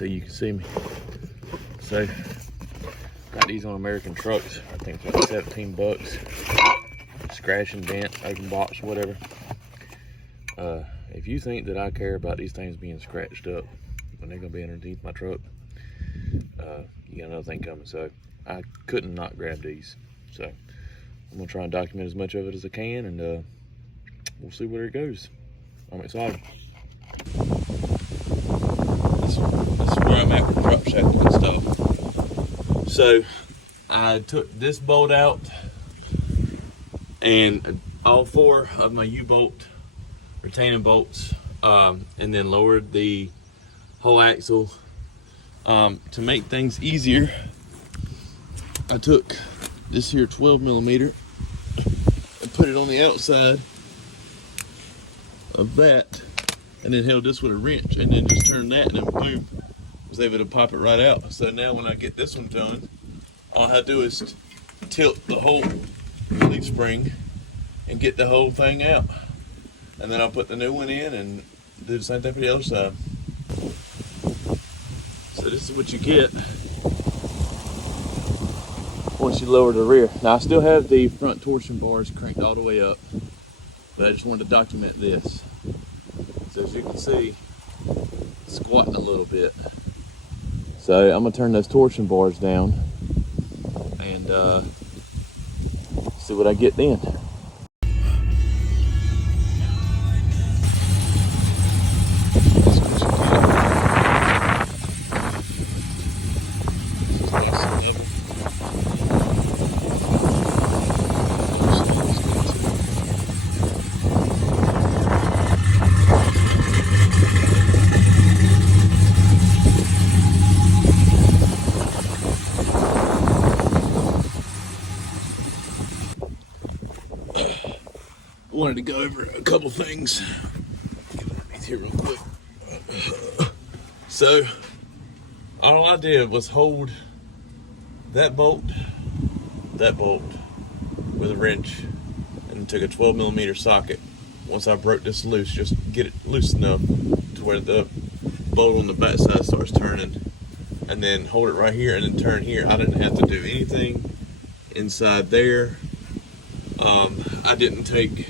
so you can see me. So, got these on American Trucks. I think it's like 17 bucks. Scratch and dent, open box, whatever. If you think that I care about these things being scratched up when they're gonna be underneath my truck, you got another thing coming. So I couldn't not grab these. So I'm gonna try and document as much of it as I can, and we'll see where it goes. I'm excited. This is where I'm at with Drop Shackle and stuff. So I took this bolt out and all 4 of my U-bolt retaining bolts, and then lowered the whole axle. To make things easier, I took this here 12mm and put it on the outside of that, and then held this with a wrench, and then just turned that, and then boom, was able to pop it right out. So now when I get this one done, all I have to do is tilt the whole leaf spring and get the whole thing out, and then I'll put the new one in and do the same thing for the other side. So this is what you get once you lower the rear. Now I still have the front torsion bars cranked all the way up, but I just wanted to document this. So as you can see, it's squatting a little bit. So I'm gonna turn those torsion bars down and see what I get then. Wanted to go over a couple things. Get underneath here real quick. So, all I did was hold that bolt with a wrench, and took a 12mm socket. Once I broke this loose, just get it loose enough to where the bolt on the back side starts turning, and then hold it right here and then turn here. I didn't have to do anything inside there. I didn't take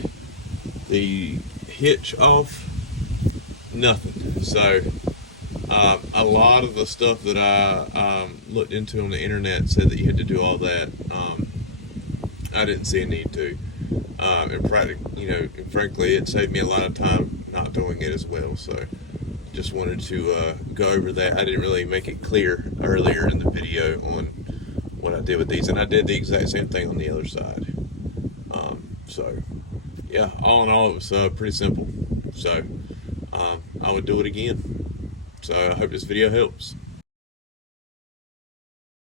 the hitch off, nothing. So a lot of the stuff that I looked into on the internet said that you had to do all that. I didn't see a need to. And frankly, it saved me a lot of time not doing it as well. So just wanted to go over that. I didn't really make it clear earlier in the video on what I did with these, and I did the exact same thing on the other side. So yeah, all in all, it was pretty simple. So I would do it again. So I hope this video helps.